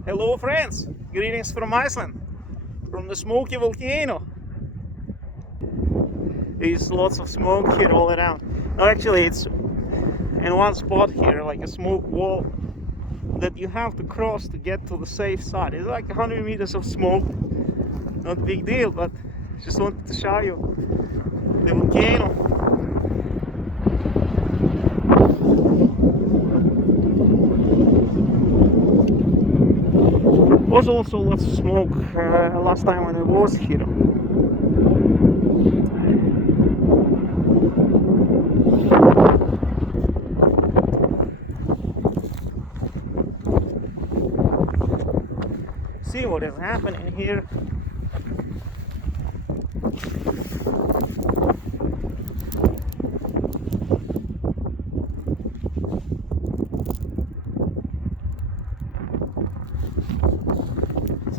Hello friends, greetings from Iceland, from the smoky volcano. There's lots of smoke here all around. No, actually it's in one spot here, like a smoke wall that you have to cross to get to the safe side. It's like 100 meters of smoke, not a big deal, but just wanted to show you the volcano. Was also lots of smoke last time when I was here. See what is happening here.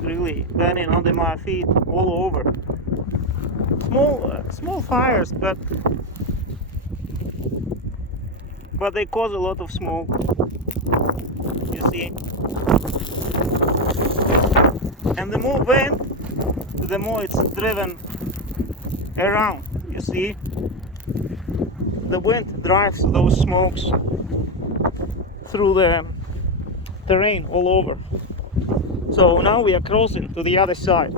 Really burning under my feet all over. Small fires, but they cause a lot of smoke. You see, and the more wind, the more it's driven around. You see, the wind drives those smokes through the terrain all over. So now we are crossing to the other side.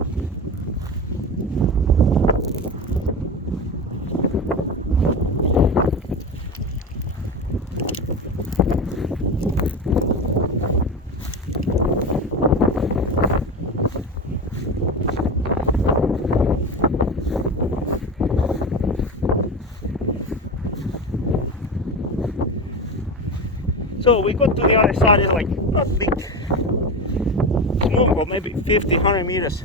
So we got to the other side. It's like not big smoke, but maybe 50-100 meters,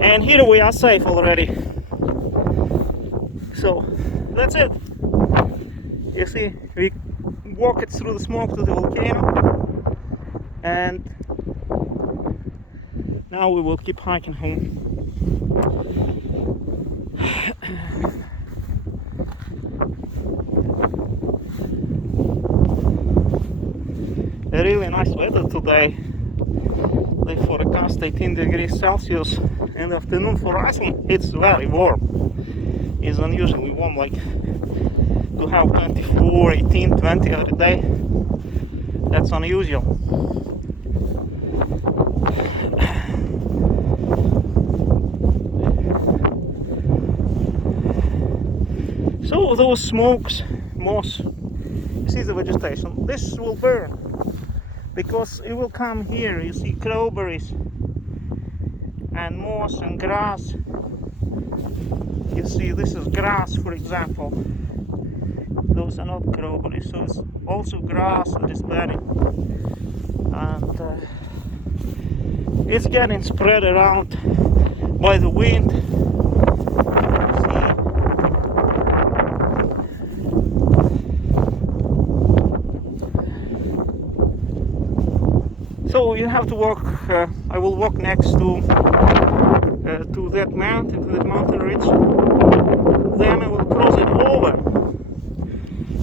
and here we are safe already. So that's it. You see, we walked through the smoke to the volcano, and now we will keep hiking home. A really nice weather today. They forecast 18 degrees Celsius in the afternoon for Iceland. It's very warm. It's unusually warm, like to have 24, 18, 20 every day. That's unusual. So those smokes, moss, you see the vegetation, this will burn. Because it will come here, you see crowberries and moss and grass. You see, this is grass, for example. Those are not crowberries, so it's also grass that is burning. And it's getting spread around by the wind. So you have to walk. I will walk next to that mountain, to that mountain ridge. Then I will cross it over.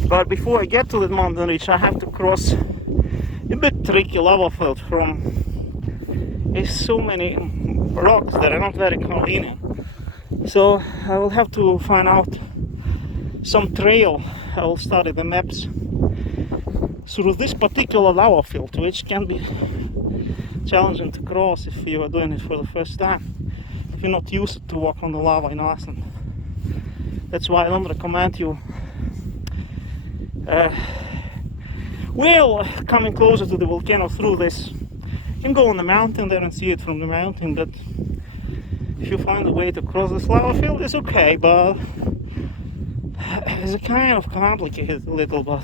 But before I get to that mountain ridge, I have to cross a bit tricky lava field from. There's so many rocks that are not very convenient. So I will have to find out some trail. I will study the maps through this particular lava field, which can be challenging to cross if you are doing it for the first time, if you're not used to walk on the lava in Iceland. That's why I don't recommend you coming closer to the volcano through this. You can go on the mountain there and see it from the mountain, but if you find a way to cross this lava field, it's okay, but it's kind of complicated a little bit.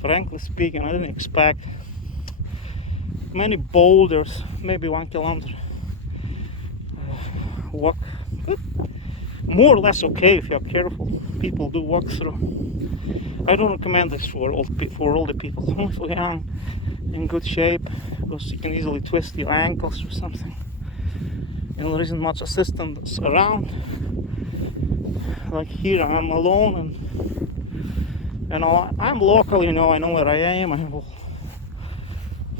Frankly speaking, I didn't expect many boulders, maybe 1 kilometer walk. But more or less okay if you're careful. People do walk through. I don't recommend this for all the people, only for young, in good shape, because you can easily twist your ankles or something. And there isn't much assistance around. Like here, I'm alone, and I'm local, I know where I am. I will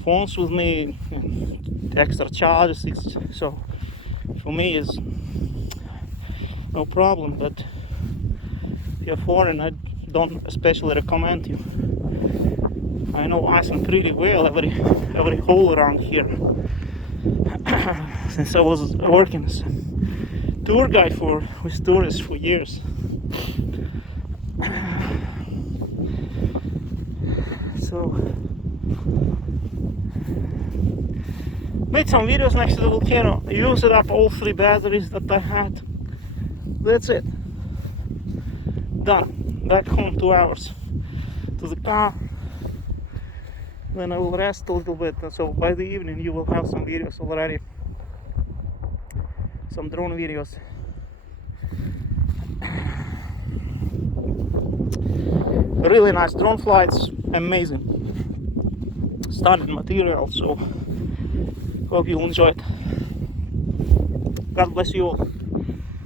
phones with me, extra charges, so for me is no problem. But if you're foreign, I don't especially recommend you. I know Iceland pretty well, every hole around here, since I was working as a tour guide with tourists for years. So made some videos next to the volcano. Used up all 3 batteries that I had. That's it. Done. Back home, 2 hours to the car. Then I will rest a little bit. So by the evening you will have some videos already. Some drone videos. Really nice drone flights, amazing. Standard material, so hope you'll enjoy it. God bless you all.